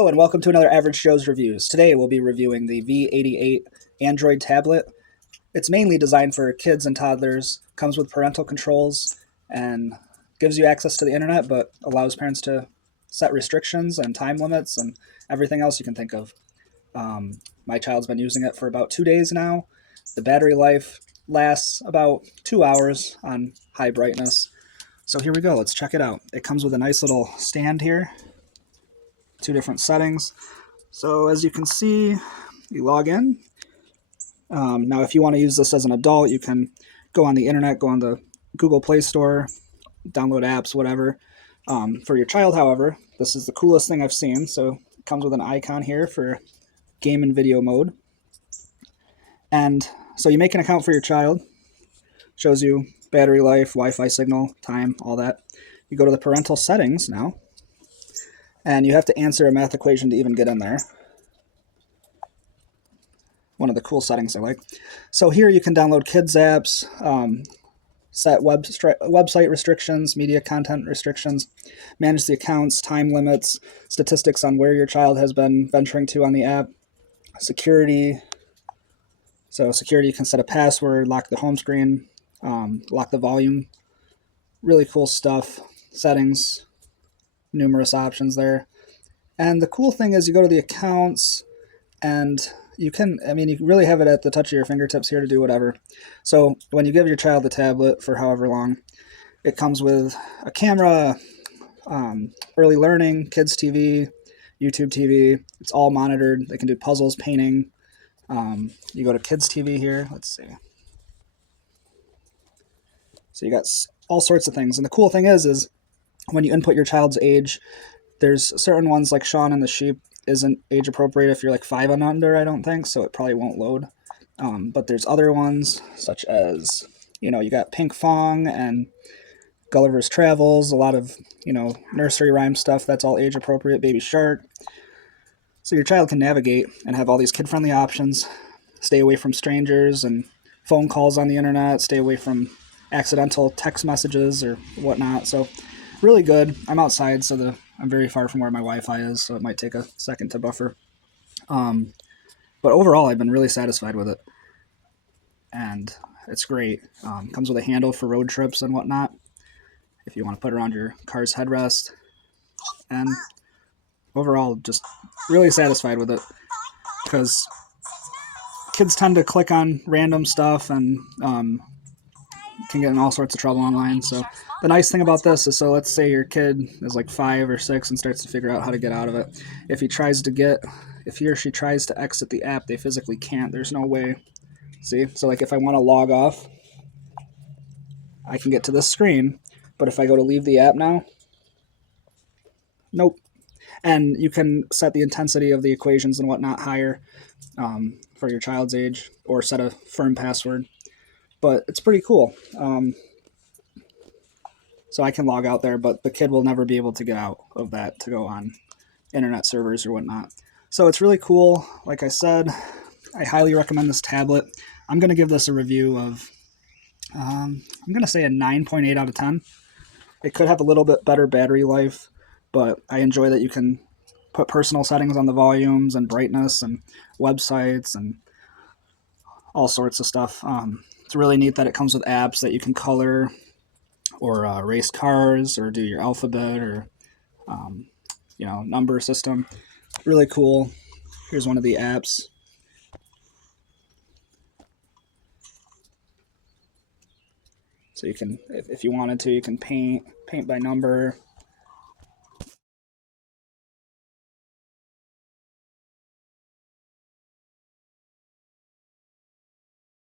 Hello and welcome to another Average Joe's Reviews. Today we'll be reviewing the V88 Android tablet. It's mainly designed for kids and toddlers, comes with parental controls, and gives you access to the internet, but allows parents to set restrictions and time limits and everything else you can think of. My child's been using it for about 2 days now. The battery life lasts about 2 hours on high brightness. So here we go, let's check it out. It comes with a nice little stand here, 2 different settings. So as you can see, you log in. Now if you want to use this as an adult, you can go on the internet, go on the Google Play Store, download apps, whatever. For your child, however, this is the coolest thing I've seen. So it comes with an icon here for game and video mode. And so you make an account for your child, shows you battery life, Wi-Fi signal, time, all that. You go to the parental settings now, and you have to answer a math equation to even get in there. One of the cool settings I like. So here you can download kids apps, set website restrictions, media content restrictions, manage the accounts, time limits, statistics on where your child has been venturing to on the app, security. So security, you can set a password, lock the home screen, lock the volume. Really cool stuff. Settings, numerous options there. And the cool thing is you go to the accounts and you really have it at the touch of your fingertips here to do whatever. So when you give your child the tablet for however long, it comes with a camera, early learning, kids TV, YouTube TV. It's all monitored. They can do puzzles, painting. You go to kids TV here. Let's see. So you got all sorts of things. And the cool thing is when you input your child's age, there's certain ones like Sean and the Sheep isn't age appropriate if you're like 5 and under, I don't think, so it probably won't load. But there's other ones such as, you got Pink Fong and Gulliver's Travels, a lot of, nursery rhyme stuff. That's all age appropriate, Baby Shark. So your child can navigate and have all these kid-friendly options, stay away from strangers and phone calls on the internet, stay away from accidental text messages or whatnot. So really good. I'm outside, so I'm very far from where my Wi-Fi is, so it might take a second to buffer. But overall, I've been really satisfied with it, and it's great. Comes with a handle for road trips and whatnot, if you want to put it around your car's headrest. And overall, just really satisfied with it, because kids tend to click on random stuff and can get in all sorts of trouble online. So the nice thing about this is, so let's say your kid is like 5 or 6 and starts to figure out how to get out of it. If he or she tries to exit the app, they physically can't. There's no way. See? So like if I want to log off, I can get to this screen, but if I go to leave the app now, nope. And you can set the intensity of the equations and whatnot higher for your child's age, or set a firm password. But it's pretty cool. So I can log out there, but the kid will never be able to get out of that to go on internet servers or whatnot. So it's really cool. Like I said, I highly recommend this tablet. I'm going to give this a review of, I'm going to say a 9.8 out of 10. It could have a little bit better battery life, but I enjoy that you can put personal settings on the volumes and brightness and websites and all sorts of stuff. It's really neat that it comes with apps that you can color or race cars or do your alphabet or, number system. Really cool. Here's one of the apps. So you can, if you wanted to, you can paint by number,